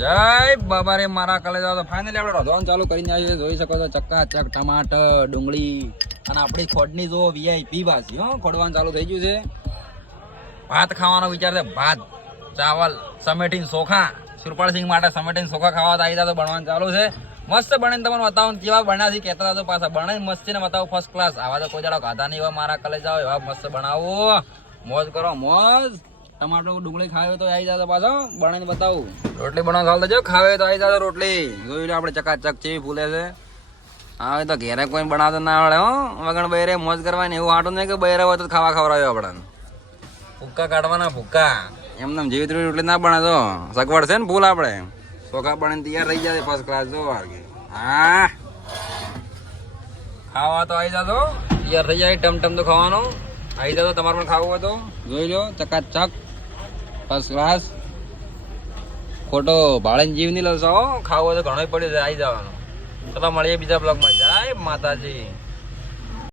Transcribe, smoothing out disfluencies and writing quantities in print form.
જય બાબા રે મારા કલેજ તો ફાઇનલી આપણે રોધવાનું ચાલુ કરીને આવીએ. જોઈ શકો છો ચક્કાચક ટમાટર ડુંગળી અને આપણી ખોડની જો વીઆઈપી ભાજી હો ખોડવાનું ચાલુ થઈ ગયું છે. ભાત ખાવાનો વિચાર છે, ભાત ચાવલ સમેટીને ચોખા. સુરપાલસિંહ માટે સમેટીને ચોખા ખાવા આવી જાય તો બનવાનું ચાલુ છે. મસ્ત બને તમને બતાવું કેવા બન્યા છે કહેતા હતા પાછા બને મસ્તી ને બતાવું ફર્સ્ટ ક્લાસ. આવા તો કોઈ દાડો ગાધા નહીં એવા મારા કલેજ આવો એવા મસ્ત બનાવો. મોજ કરો મોજ. ટમાટર ડુંગળી ખાવે તો આવી જાય પાછો બનાવીને બતાવું. રોટલી બનાવવા ચાલતો જો ખાવે તો આવી જાય રોટલી. જોઈ લો આપણે ચકાચક ચેવી ફૂલે છે. હા તો ઘેરે કોઈ બનાવતો ના આવડે હો. વગણ બૈરે મોજ કરવાની એવું આટું નહીં કે બૈરે હોય તો ખાવા ખવડાવ્યો આપણને. ભૂક્કા કાઢવાના ભૂક્કા એમને જેવી તેવી રોટલી ના બને તો સગવડ છે ને ફૂલ આપણે ચોખા બને તૈયાર રહી જાય ફર્સ્ટ ક્લાસ. જો હા ખાવા તો આવી જતો તૈયાર થઈ જાય ટમ તો ખાવાનું આવી જતો. તમારે પણ ખાવું હોય તો જોઈ લો ચકાચક ફર્સ્ટ ક્લાસ. ખોટો ભાડે જીવ નહીં લવશો. ખાવું હોય તો ઘણો પડ્યો આવી જવાનું. ચલો મળીએ બીજા બ્લોગમાં. જય માતાજી.